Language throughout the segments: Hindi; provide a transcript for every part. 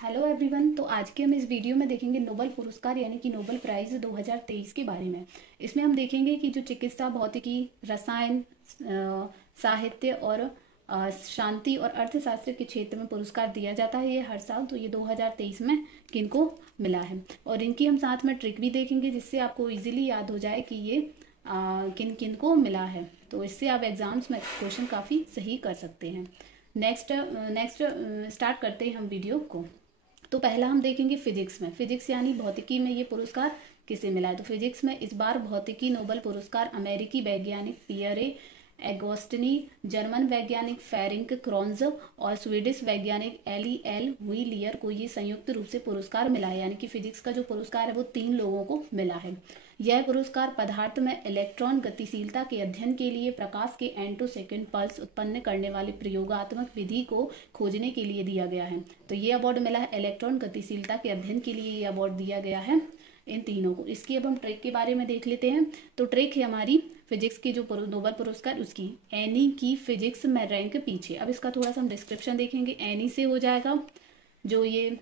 Hello everyone. तो आज के हम इस वीडियो में देखेंगे नोबेल पुरस्कार यानी कि नोबेल प्राइज़ 2023 के बारे में। इसमें हम देखेंगे कि जो चिकित्सा, भौतिकी, रसायन, साहित्य और शांति और अर्थशास्त्र के क्षेत्र में पुरस्कार दिया जाता है ये हर साल। तो ये 2023 में किनको मिला है और इनकी हम साथ में ट्रिक भी देखेंगे जिससे आपको इजीली याद हो जाए कि ये किन किन को मिला है। तो इससे आप एग्जाम्स में क्वेश्चन काफ़ी सही कर सकते हैं। नेक्स्ट नेक्स्ट स्टार्ट करते हैं हम वीडियो को। तो पहला हम देखेंगे फिजिक्स में। फिजिक्स यानी भौतिकी में ये पुरस्कार किसे मिला है। तो फिजिक्स में इस बार भौतिकी नोबेल पुरस्कार अमेरिकी वैज्ञानिक पियरे एगोस्टिनी, जर्मन वैज्ञानिक फेरिंक क्रोन्ज और स्वीडिश वैज्ञानिक एली एल व्हीलियर को ये संयुक्त रूप से पुरस्कार मिला है। यानी कि फिजिक्स का जो पुरस्कार है वो 3 लोगों को मिला है। यह पुरस्कार पदार्थ में इलेक्ट्रॉन गतिशीलता के अध्ययन के लिए प्रकाश के एंटोसेकेंड पल्स उत्पन्न करने वाली प्रयोगात्मक विधि को खोजने के लिए दिया गया है। तो ये अवार्ड मिला है इलेक्ट्रॉन गतिशीलता के अध्ययन के लिए, ये अवार्ड दिया गया है इन तीनों को। इसकी अब हम ट्रिक के बारे में देख लेते हैं। तो ट्रिक है हमारी फिजिक्स की जो नोबेल पुरस्कार उसकी एनी की फिजिक्स में रैंक पीछे। अब इसका थोड़ा सा हम डिस्क्रिप्शन देखेंगे। एनी से हो जाएगा जो ये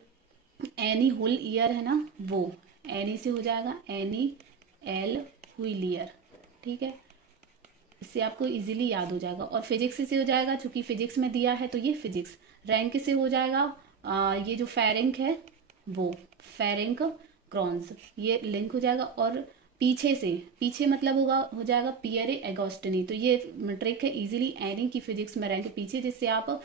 एनी हुल ईयर है ना, वो एनी से हो जाएगा एनी एल व्हीलियर। ठीक है, इससे आपको इजीली याद हो जाएगा। और फिजिक्स से हो जाएगा चूंकि फिजिक्स में दिया है तो ये फिजिक्स। रैंक से हो जाएगा ये जो फेरेंक है वो फेरेंक क्रॉन्स, ये लिंक हो जाएगा। और पीछे मतलब हो जाएगा पियरे एगोस्टिनी। तो ये ट्रिक है इजीली एनी की फिजिक्स में रैंक पीछे, जिससे आप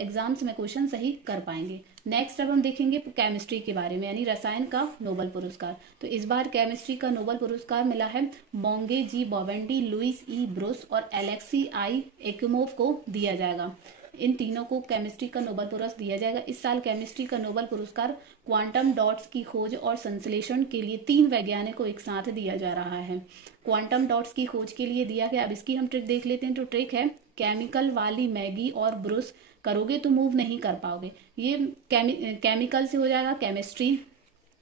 एग्जाम्स में क्वेश्चन सही कर पाएंगे। नेक्स्ट अब हम देखेंगे केमिस्ट्री के बारे में यानी रसायन का नोबेल पुरस्कार। तो इस बार केमिस्ट्री का नोबेल पुरस्कार मिला है मोंगे जी बोवेंडी, लुइस ई ब्रुस और एलेक्सी आई एक्यूमोव को दिया जाएगा। इन तीनों को केमिस्ट्री का नोबेल पुरस्कार दिया जाएगा। इस साल केमिस्ट्री का नोबेल पुरस्कार क्वांटम डॉट्स की खोज और संश्लेषण के लिए 3 वैज्ञानिकों को एक साथ दिया जा रहा है। क्वांटम डॉट्स की खोज के लिए दिया गया। अब इसकी हम ट्रिक देख लेते हैं। तो ट्रिक है केमिकल वाली मैगी और ब्रुस करोगे तो मूव नहीं कर पाओगे। ये केमिकल से हो जाएगा केमिस्ट्री,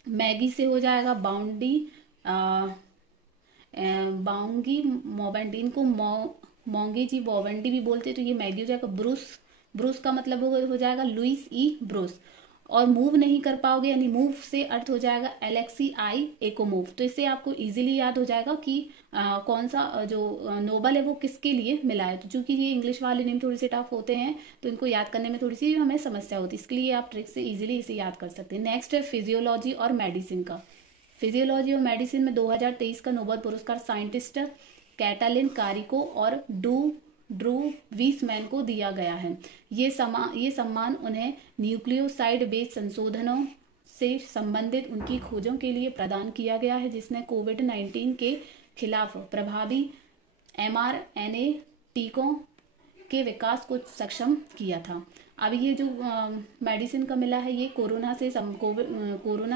मैगी से हो जाएगा बाउंगी मोवेंडीन को मोंगे जी बोवेंडी भी बोलते, तो ये मैगी हो जाएगा। ब्रूस का मतलब हो जाएगा लुइस ई ब्रूस। और मूव नहीं कर पाओगे यानी मूव से अर्थ हो जाएगा एलेक्सी आई एकोमूव। तो इससे आपको इजीली याद हो जाएगा कि कौन सा जो नोबेल है वो किसके लिए मिला है। तो चूंकि ये इंग्लिश वाले नेम थोड़े से टफ होते हैं तो इनको याद करने में थोड़ी सी हमें समस्या होती है, इसके लिए आप ट्रिक से इजीली इसे याद कर सकते हैं। नेक्स्ट है फिजियोलॉजी और मेडिसिन का। फिजियोलॉजी और मेडिसिन में 2023 का नोबेल पुरस्कार साइंटिस्ट कैटालिन कारिको और ड्रू वीसमैन को दिया गया है। ये सम्मान उन्हें न्यूक्लियोसाइड बेस्ड संशोधनों से संबंधित उनकी खोजों के लिए प्रदान किया गया है, जिसने कोविड-19 के खिलाफ प्रभावी mRNA टीकों के विकास को सक्षम किया था। अब ये जो मेडिसिन का मिला है ये कोरोना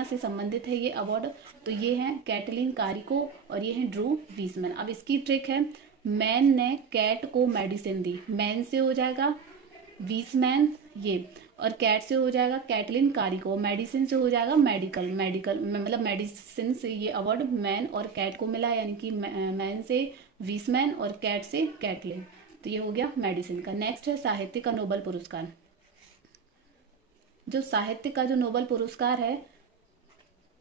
से संबंधित है ये अवार्ड। तो ये है कैटलिन कारिको और ये है ड्रू वीसमैन। अब इसकी ट्रिक है मैन ने कैट को मेडिसिन दी। मैन से हो जाएगा वीसमैन ये, और कैट से हो जाएगा कैटलिन कारिको, मेडिसिन से हो जाएगा मेडिकल मतलब मेडिसिन से ये अवार्ड मैन और कैट को मिला, यानी कि मैन से वीसमैन और कैट से कैटलिन। तो ये हो गया मेडिसिन का। नेक्स्ट है साहित्य का नोबेल पुरस्कार। जो साहित्य का जो नोबेल पुरस्कार है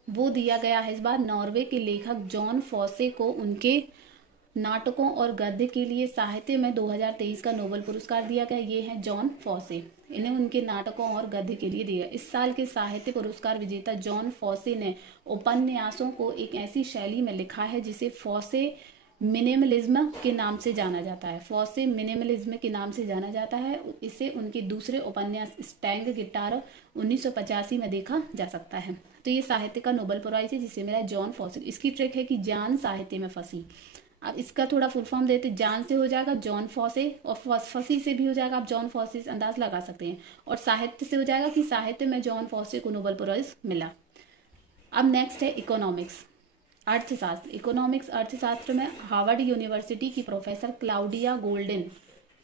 वो दिया गया है इस बार नॉर्वे के लेखक जॉन फॉसे को। उनके नाटकों और गद्य के लिए साहित्य में 2023 का नोबेल पुरस्कार दिया गया। ये है जॉन फॉसे, इन्हें उनके नाटकों और गद्य के लिए दिया। इस साल के साहित्य पुरस्कार विजेता जॉन फॉसे ने उपन्यासों को एक ऐसी शैली में लिखा है जिसे फॉसे मिनिमलिज्म के नाम से जाना जाता है। फॉसे मिनिमलिज्म के नाम से जाना जाता है। इसे उनके दूसरे उपन्यास स्टैंग गिटार 1985 में देखा जा सकता है। तो ये साहित्य का नोबेल प्राइज है जिसे मिला जॉन फॉसे। इसकी ट्रिक है कि जान साहित्य में फंसी। अब इसका थोड़ा फुल फॉर्म देते, जान से हो जाएगा जॉन फॉसे और फंसी से भी हो जाएगा, आप जॉन फॉसे से अंदाज लगा सकते हैं। और साहित्य से हो जाएगा कि साहित्य में जॉन फॉसे को नोबेल प्राइज मिला। अब नेक्स्ट है इकोनॉमिक्स, अर्थशास्त्र। इकोनॉमिक्स अर्थशास्त्र में हार्वर्ड यूनिवर्सिटी की प्रोफेसर क्लाउडिया गोल्डन,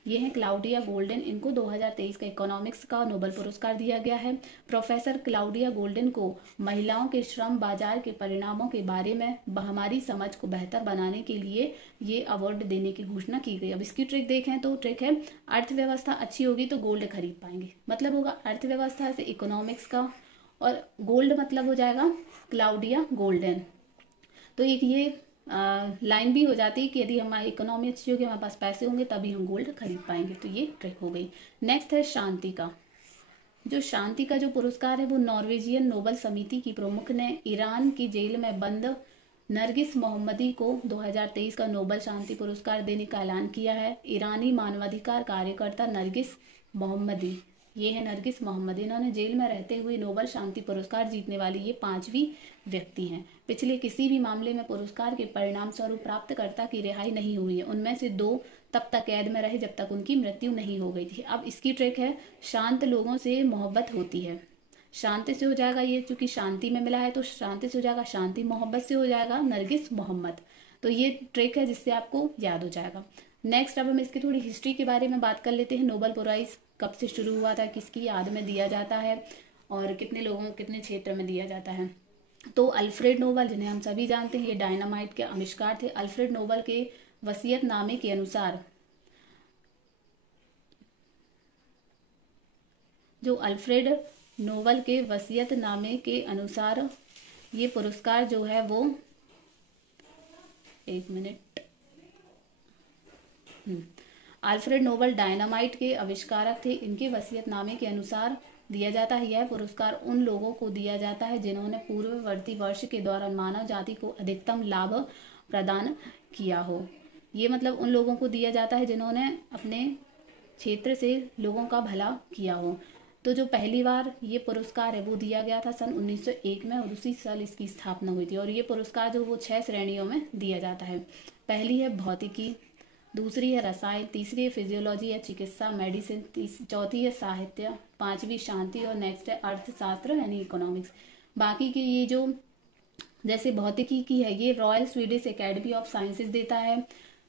ये हैं क्लाउडिया गोल्डन, इनको 2023 का इकोनॉमिक्स का नोबेल पुरस्कार दिया गया है। प्रोफेसर क्लाउडिया गोल्डन को महिलाओं के श्रम बाजार के परिणामों के बारे में हमारी समझ को बेहतर बनाने के लिए ये अवार्ड देने की घोषणा की गई। अब इसकी ट्रिक देखें तो ट्रिक है अर्थव्यवस्था अच्छी होगी तो गोल्ड खरीद पाएंगे। मतलब होगा अर्थव्यवस्था से इकोनॉमिक्स का और गोल्ड मतलब हो जाएगा क्लाउडिया गोल्डन। तो एक ये लाइन भी हो जाती है कि यदि हमारी इकोनॉमी अच्छी होगी, हमारे पास पैसे होंगे, तभी हम गोल्ड खरीद पाएंगे। तो ये ट्रिक हो गई। नेक्स्ट है शांति का। जो शांति का जो पुरस्कार है वो नॉर्वेजियन नोबल समिति की प्रमुख ने ईरान की जेल में बंद नरगिस मोहम्मदी को 2023 का नोबल शांति पुरस्कार देने का ऐलान किया है। ईरानी मानवाधिकार कार्यकर्ता नरगिस मोहम्मदी, ये है नरगिस मोहम्मदी, इन्होंने जेल में रहते हुए नोबल शांति पुरस्कार जीतने वाली ये 5वीं व्यक्ति हैं। पिछले किसी भी मामले में पुरस्कार के परिणाम स्वरूप प्राप्तकर्ता की रिहाई नहीं हुई है। उनमें से 2 तब तक कैद में रहे जब तक उनकी मृत्यु नहीं हो गई थी। अब इसकी ट्रिक है, शांत लोगों से मोहब्बत होती है। शांति से हो जाएगा ये, चूंकि शांति में मिला है तो शांति से हो जाएगा शांति, मोहब्बत से हो जाएगा नरगिस मोहम्मद। तो ये ट्रिक है जिससे आपको याद हो जाएगा। नेक्स्ट अब हम इसकी थोड़ी हिस्ट्री के बारे में बात कर लेते हैं। नोबेल प्राइज कब से शुरू हुआ था, किसकी याद में दिया जाता है और कितने लोगों कितने क्षेत्र में दिया जाता है। तो अल्फ्रेड नोबेल, जिन्हें हम सभी जानते हैं, ये डायनामाइट के आविष्कार थे। अल्फ्रेड नोबेल के वसीयतनामे के अनुसार, जो अल्फ्रेड नोबेल के वसीयतनामे के अनुसार ये पुरस्कार जो है वो, एक मिनट, अल्फ्रेड नोबेल डायनामाइट के आविष्कारक थे। इनके वसीयतनामे के अनुसार दिया जाता है। यह पुरस्कार उन लोगों को दिया जाता है जिन्होंने पूर्ववर्ती वर्ष के दौरान मानव जाति को अधिकतम लाभ प्रदान किया हो। ये मतलब उन लोगों को दिया जाता है जिन्होंने अपने क्षेत्र से लोगों का भला किया हो। तो जो पहली बार ये पुरस्कार है वो दिया गया था सन 1901 में और उसी साल इसकी स्थापना हुई थी। और ये पुरस्कार जो वो 6 श्रेणियों में दिया जाता है। पहली है भौतिकी, दूसरी है रसायन, तीसरी है फिजियोलॉजी या चिकित्सा मेडिसिन, चौथी है साहित्य, 5वीं शांति और नेक्स्ट है अर्थशास्त्र यानी इकोनॉमिक्स। बाकी की ये जो जैसे भौतिकी की है ये royal Swedish academy of sciences देता है।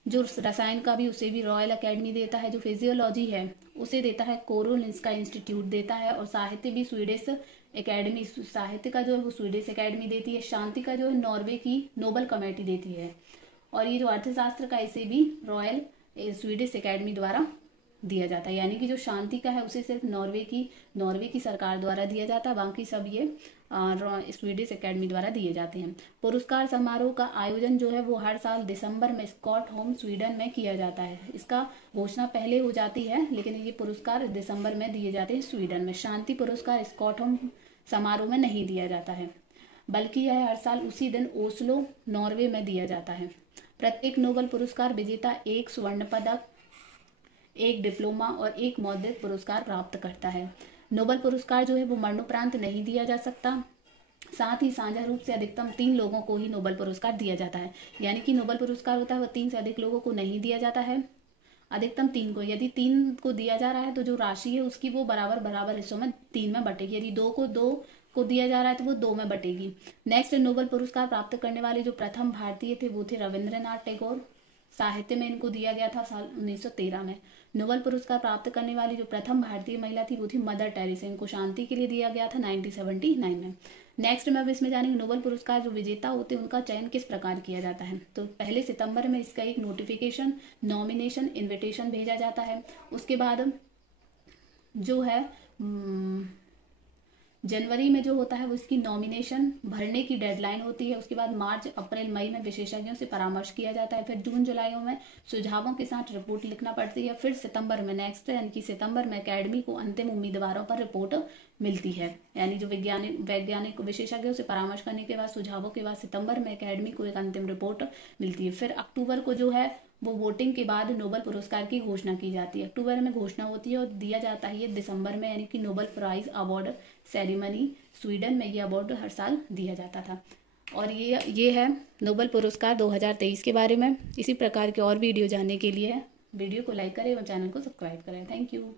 जो रसायन का भी उसे भी रॉयल एकेडमी देता है। जो फिजियोलॉजी है उसे देता है कोरोलिंस्का इंस्टीट्यूट देता है। और साहित्य भी स्वीडिश एकेडमी, साहित्य का जो है वो स्वीडिश एकेडमी देती है। शांति का जो है नॉर्वे की नोबल कमेटी देती है। और ये जो अर्थशास्त्र का इसे भी रॉयल स्वीडिश एकेडमी द्वारा दिया जाता है। यानी कि जो शांति का है उसे सिर्फ नॉर्वे की सरकार द्वारा दिया जाता है, बाकी सब ये स्वीडिश एकेडमी द्वारा दिए जाते हैं। पुरस्कार समारोह का आयोजन जो है वो हर साल दिसंबर में स्टॉकहोम स्वीडन में किया जाता है। इसका घोषणा पहले हो जाती है लेकिन ये पुरस्कार दिसंबर में दिए जाते हैं स्वीडन में। शांति पुरस्कार स्टॉकहोम समारोह में नहीं दिया जाता है बल्कि यह हर साल उसी दिन ओस्लो नॉर्वे में दिया जाता है। प्रत्येक नोबेल पुरस्कार विजेता 1 स्वर्ण पदक, 1 डिप्लोमा और 1 मौद्रिक पुरस्कार प्राप्त करता है। नोबेल पुरस्कार जो है वो मरणोपरांत नहीं दिया जा सकता। साथ ही साझा रूप से अधिकतम 3 लोगों को ही नोबेल पुरस्कार दिया जाता है। यानी कि नोबेल पुरस्कार होता है वो 3 से अधिक लोगों को नहीं दिया जाता है, अधिकतम 3 को। यदि 3 को दिया जा रहा है तो जो राशि है उसकी वो बराबर हिस्सों में 3 में बटेगी। यदि 2 को दिया जा रहा है तो वो 2 में बटेगी। नेक्स्ट नोबेल पुरस्कार प्राप्त करने वाले जो प्रथम भारतीय थे वो थे रविंद्रनाथ टैगोर। साहित्य में इनको दिया गया था साल 1913 में। नोबेल पुरस्कार प्राप्त करने वाली जो प्रथम भारतीय महिला थी वो थी मदर टेरेसा। इनको शांति के लिए दिया गया था 1979 में। नेक्स्ट में अब इसमें जानेंगे नोबेल पुरस्कार जो विजेता होते हैं उनका चयन किस प्रकार किया जाता है। तो पहले सितंबर में इसका एक नोटिफिकेशन, नॉमिनेशन, इन्विटेशन भेजा जाता है। उसके बाद जो है जनवरी में जो होता है वो इसकी नॉमिनेशन भरने की डेडलाइन होती है। उसके बाद मार्च, अप्रैल, मई में विशेषज्ञों से परामर्श किया जाता है। फिर जून, जुलाई में सुझावों के साथ रिपोर्ट लिखना पड़ती है। फिर सितंबर में नेक्स्ट यानी कि सितंबर में एकेडमी को अंतिम उम्मीदवारों पर रिपोर्ट मिलती है। यानी जो वैज्ञानिक विशेषज्ञों से परामर्श करने के बाद, सुझावों के बाद सितंबर में एकेडमी को एक अंतिम रिपोर्ट मिलती है। फिर अक्टूबर को जो है वो वोटिंग के बाद नोबेल पुरस्कार की घोषणा की जाती है। अक्टूबर में घोषणा होती है और दिया जाता है ये दिसंबर में, यानी कि Nobel prize award ceremony Sweden में ये अवार्ड हर साल दिया जाता था। और ये है नोबेल पुरस्कार 2023 के बारे में। इसी प्रकार के और वीडियो जानने के लिए वीडियो को लाइक करें और चैनल को सब्सक्राइब करें। Thank you.